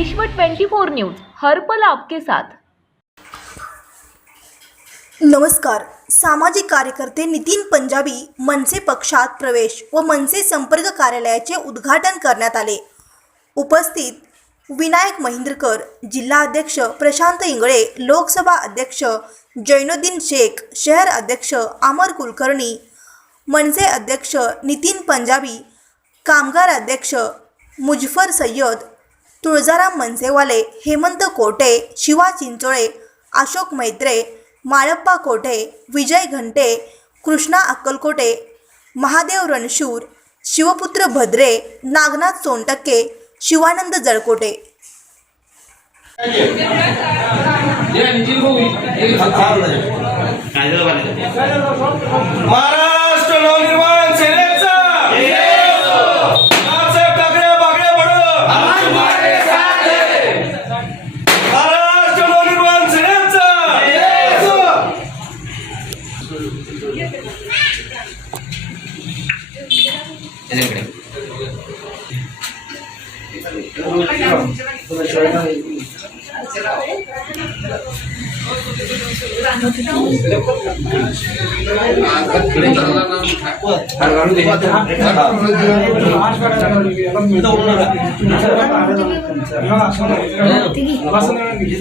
विश्व 24 न्यूज हर्पल आपके साथ. नमस्कार. सामाजिक कार्यकर्ते नितीन पंजाबी मनसे पक्षात प्रवेश व मनसे संपर्क कार्यालयाचे उद्घाटन करण्यात आले. उपस्थित विनायक महिंद्रकर जिल्हा अध्यक्ष प्रशांत इंगळे लोकसभा अध्यक्ष जैनुद्दीन शेख शहर अध्यक्ष अमर कुलकर्णी मनसे अध्यक्ष नितीन पंजाबी कामगार अध्यक्ष मुजफर सय्यद तुळजाराम मनसेवाले हेमंत कोटे शिवा चिंचोळे अशोक मैत्रे माळप्पा कोठे विजय घंटे कृष्णा अक्कलकोटे महादेव रणशूर शिवपुत्र भद्रे नागनाथ सोनटक्के शिवानंद जळकोटे. महाराष्ट्र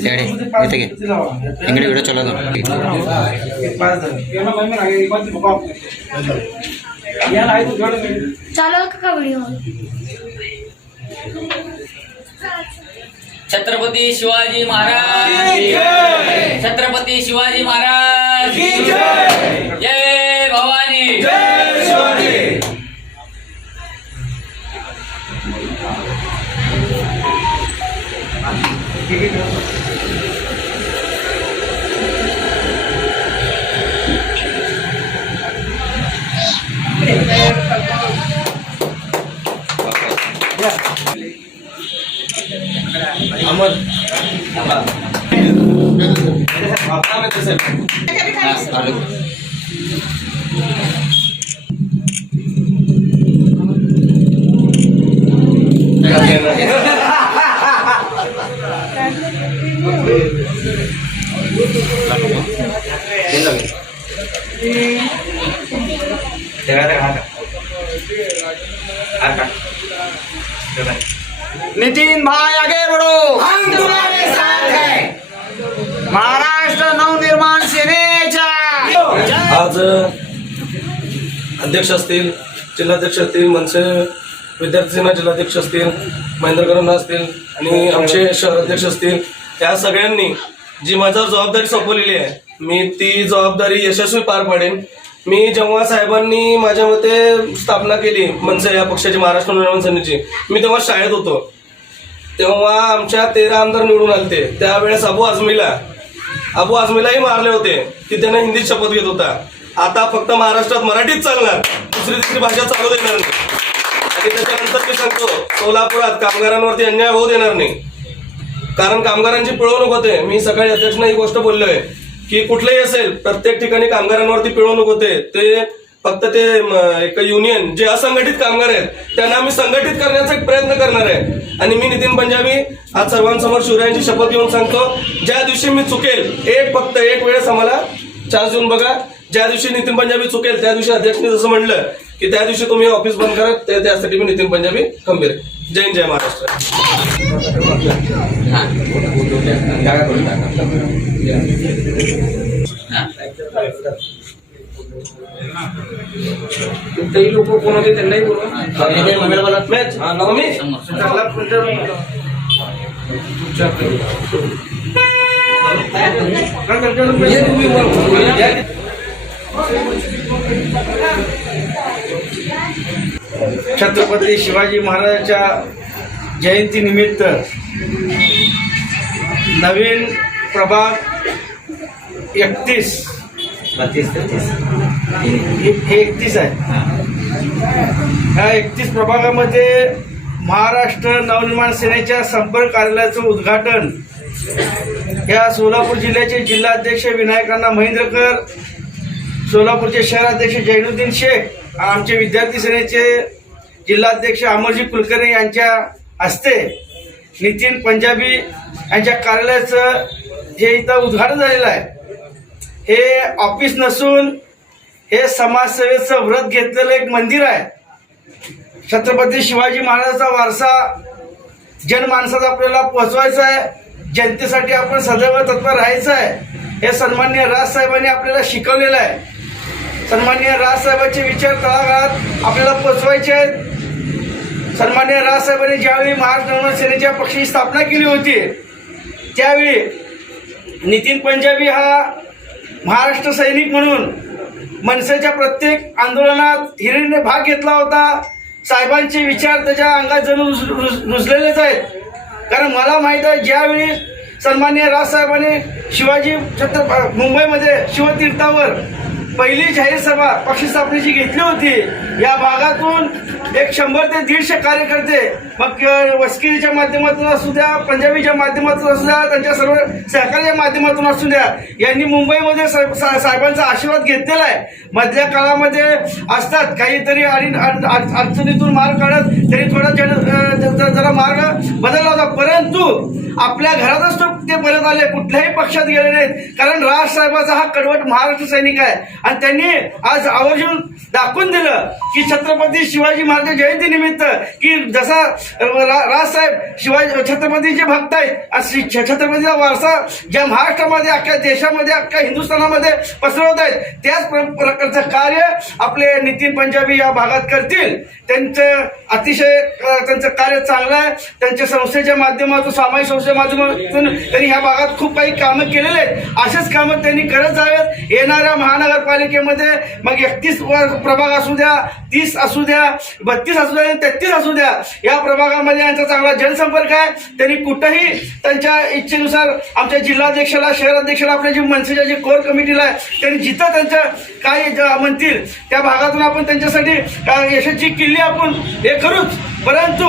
ಡ್ಯಾಡಿ ಜೊತೆಗೆ ಹಿಂಗಡೆ ವಿಡಿಯೋ ಚಲೋ चालू का व्हिडिओ छत्रपती शिवाजी महाराज. छत्रपती शिवाजी महाराज. जय भवानी. जय शिवाजी. नितिन भाई आगे बढ़ो। हम तुम्हारे साथ हैं। महाराष्ट्र सेनेच्या आज अध्यक्ष असतील जिल्हाध्यक्ष असतील मनसे विद्यार्थी सेना जिल्हाध्यक्ष असतील महेंद्रकरांना असतील आणि आमचे शहर अध्यक्ष असतील त्या सगळ्यांनी जी माझ्यावर जबाबदारी सोपवलेली आहे मी ती जबाबदारी यशस्वी पार पाडेन. मी जेव्हा साहेबांनी माझ्या मते स्थापना केली मनसे या पक्षाची महाराष्ट्र निर्माण सेनेची मी तेव्हा शाळेत होतो. तेव्हा आमच्या तेरा आमदार निवडून आले ते त्यावेळेस अबू आझमीला अबू आजमीलाही मारले होते. की त्यानं हिंदीत शपथ घेत होता. आता फक्त महाराष्ट्रात मराठीच चालणार. दुसरी दुसरी भाषा चालू देणार नाही. आणि त्याच्यानंतर मी सांगतो सोलापुरात कामगारांवरती अन्याय होऊ देणार नाही. कारण कामगारांची पिळवणूक होते. मी सकाळी अध्यक्षांना ही गोष्ट बोललोय की कुठलंही असेल प्रत्येक ठिकाणी कामगारांवरती पिळवणूक होते. ते फक्त ते म, एक युनियन जे असंघटित कामगार आहेत त्यांना आम्ही संघटित करण्याचा एक प्रयत्न करणार आहे. आणि मी नितीन पंजाबी आज सर्वांसमोर शिवरायांची शपथ घेऊन सांगतो ज्या दिवशी मी चुकेल एक फक्त एक वेळेस आम्हाला चान्स देऊन बघा. ज्या दिवशी नितीन पंजाबी चुकेल त्या दिवशी अध्यक्षने जसं म्हणलं की त्या दिवशी तुम्ही ऑफिस बंद करा ते- त्यासाठी मी नितीन पंजाबी खंबीर. आहे. जय हिंद, जय महाराष्ट्र. तेही लोक कोण होते त्यांनाही बोलवा. मॅच नवमी? छत्रपती शिवाजी महाराजांच्या जयंतीनिमित्त नवीन प्रभाग एकतीस. हे एकतीस आहे. ह्या एकतीस प्रभागामध्ये महाराष्ट्र नवनिर्माण सेनेच्या संपर्क कार्यालयाचं उद्घाटन. या सोलापूर जिल्ह्याचे जिल्हाध्यक्ष विनायकांना महेंद्रकर सोलापूरचे शहराध्यक्ष जैनुद्दीन शेख आमचे विद्यार्थी सेनेचे जिल्हाध्यक्ष अमरजी कुलकर्णी यांच्या हस्ते नितीन पंजाबी यांच्या कार्यालयाचं जे इथं उद्घाटन झालेलं आहे हे ऑफिस नसून हे समाजसेवेचं व्रत घेतलेलं एक मंदिर आहे. छत्रपती शिवाजी महाराजांचा वारसा जनमानसात आपल्याला पोहोचवायचा आहे. जनतेसाठी आपण सदैव तत्पर राहायचं आहे. हे सन्मान्य राजसाहेबांनी आपल्याला शिकवलेलं आहे. सन्मान्य राजसाहेबांचे विचार तळागाळात आपल्याला पोचवायचे आहेत. सन्मान्य राजसाहेबांनी ज्यावेळी महाराष्ट्र नवनिर्माण सेनेच्या पक्षाची स्थापना केली होती त्यावेळी नितीन पंजाबी हा महाराष्ट्र सैनिक म्हणून मनसेच्या प्रत्येक आंदोलनात हिरीने भाग घेतला होता. साहेबांचे विचार त्याच्या अंगात जणू रुज- रुजलेलेच आहेत. कारण मला माहीत आहे ज्यावेळी सन्मान्य राजसाहेबांनी शिवाजी छत्र मुंबईमध्ये शिवतीर्थावर पहिली जाहीर सभा पक्ष स्थापनेची घेतली होती. या भागातून एक शंभर ते दीडशे कार्यकर्ते मग वस्किरीच्या माध्यमातून असू द्या पंजाबीच्या माध्यमातून असू द्या त्यांच्या सर्व सहकार्याच्या माध्यमातून असू द्या यांनी मुंबईमध्ये साहेब- सा- साहेबांचा आशीर्वाद घेतलेला आहे. मधल्या काळामध्ये असतात काहीतरी आणि अडचणीतून मार्ग काढत तरी थोडा जरा मार्ग बदलला होता. परंतु आपल्या घरातच तो ते परत आले कुठल्याही पक्षात गेले नाहीत. कारण राज साहेबाचा हा कडवट महाराष्ट्र सैनिक आहे. आणि त्यांनी आज आवर्जून दाखवून दिलं की छत्रपती शिवाजी महाराज जयंती निमित्त की जसा रा- राजसाहेब शिवाजी छत्रपतीचे भक्त आहेत आज छ- छत्रपतीचा वारसा ज्या महाराष्ट्रामध्ये अख्ख्या देशामध्ये अख्ख्या हिंदुस्थानामध्ये पसरवत आहेत त्याच प्र- प्रकारचं कार्य आपले नितीन पंजाबी या भागात करतील. त्यांचं अतिशय त्यांचं कार्य चांगलं आहे. त्यांच्या संस्थेच्या माध्यमातून सामाजिक संस्थेच्या माध्यमातून त्यांनी ह्या भागात खूप काही कामं केलेले आहेत. असेच कामं त्यांनी करत जावेत. येणाऱ्या महानगरपालिकेमध्ये मग एकतीस प्रभाग असू द्या तीस असू द्या बत्तीस असू द्या तेहतीस असू द्या या प्रभागामध्ये यांचा चांगला जनसंपर्क आहे. त्यांनी कुठंही त्यांच्या इच्छेनुसार आमच्या जिल्हाध्यक्षाला शहराध्यक्षाला आपल्या जी मनसेच्या जी कोर कमिटीला आहे त्यांनी जिथं त्यांचं काय ज- म्हणतील त्या भागातून आपण त्यांच्यासाठी अ, यशाची किल्ली आपण हे करूच. परंतु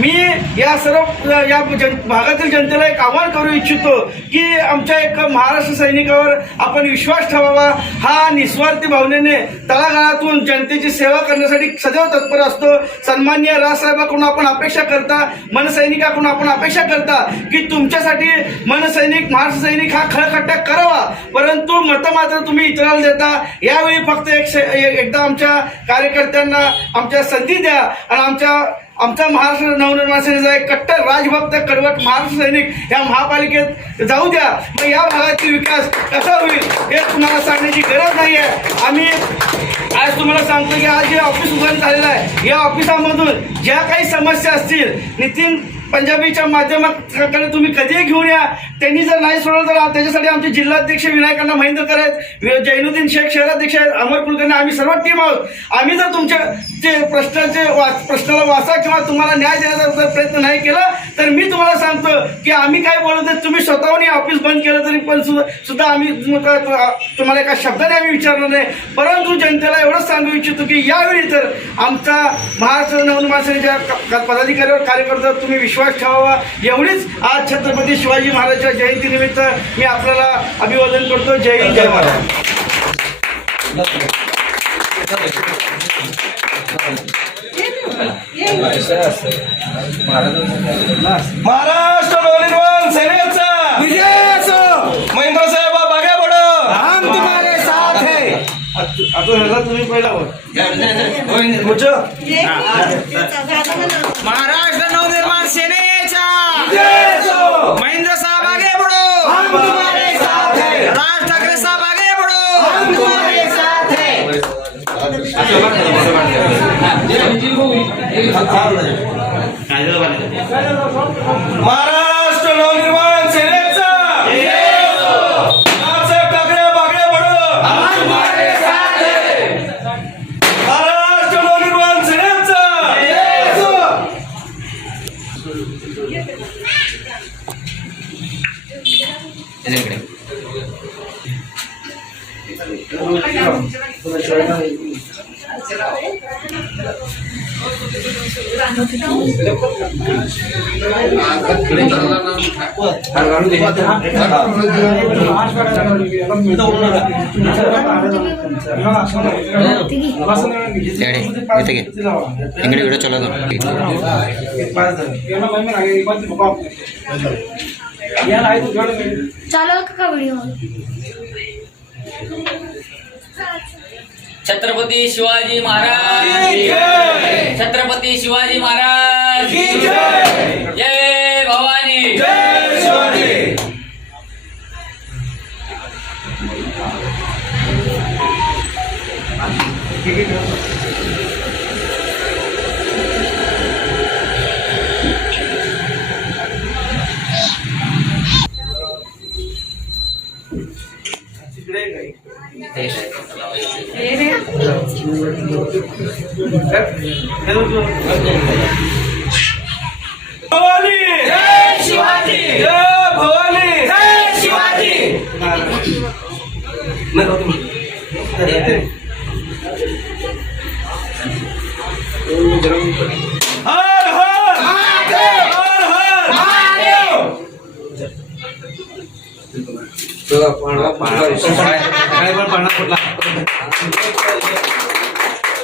मी या सर्व या जन भागातील जनतेला एक आव्हान करू इच्छितो की आमच्या एक महाराष्ट्र सैनिकावर आपण विश्वास ठेवावा. हा निस्वार्थी भावनेने तळागाळातून जनतेची सेवा करण्यासाठी सदैव तत्पर असतो. सन्मान्य राजसाहेबाकडून आपण अपेक्षा करता मनसैनिकाकडून आपण अपेक्षा करता की तुमच्यासाठी मनसैनिक महाराष्ट्र सैनिक हा खळखट्टा करावा. परंतु मतं मात्र तुम्ही इतराला देता. यावेळी फक्त एक एकदा आमच्या कार्यकर्त्यांना आमच्या संधी द्या आणि आमच्या आमचा महाराष्ट्र नवनिर्माण सेनेचा एक कट्टर राजभक्त कडवट महाराष्ट्र सैनिक या महापालिकेत जाऊ द्या. मग या भागातील विकास कसा होईल हे तुम्हाला सांगण्याची गरज नाही आहे. आम्ही आज तुम्हाला सांगतो की आज जे ऑफिस उभारण्यात झालेलं आहे या ऑफिसामधून ज्या काही समस्या असतील नितीन पंजाबीच्या माध्यमाकडे तुम्ही कधीही घेऊन या. त्यांनी जर नाही सोडलं तर त्याच्यासाठी आमचे जिल्हाध्यक्ष विनायकांना महेंद्रकर आहेत जैनुद्दीन शेख शहराध्यक्ष आहेत अमर कुलकर्णी आम्ही सर्व टीम आहोत. आम्ही जर तुमच्या ते प्रश्नाचे प्रश्नाला वाचा किंवा तुम्हाला न्याय देण्याचा जर प्रयत्न नाही केला तर मी तुम्हाला सांगतो की आम्ही काय बोलत आहे तुम्ही स्वतःहून ऑफिस बंद केलं तरी पण सुद्धा आम्ही तुम्हाला एका शब्दाने आम्ही विचारलं नाही. परंतु जनतेला एवढंच सांगू इच्छितो की यावेळी तर आमचा महाराष्ट्र नवनिर्माण सेनेच्या पदाधिकाऱ्यावर कार्यकर्त्यावर तुम्ही विश्वास ठेवावा. एवढीच आज छत्रपती शिवाजी महाराजच्या जयंतीनिमित्त मी आपल्याला अभिवादन करतो. जय हिंद जय महाराज. महाराष्ट्र सेनेचा. महेंद्र आता ह्याला तुम्ही पहिला? महाराष्ट्र नवनिर्माण सेनेचा महेंद्र साहब आगे बढ़ो राज ठाकरे साहब आगे बढ़ो महाराष्ट्र नवनिर्माण डॅडी इथे घे इकडे छत्रपती शिवाजी महाराज. छत्रपती शिवाजी महाराज जय जय भवानी भवानी! जय शिवाजी जय भवानी! शिवाजी हर! हर हर! हर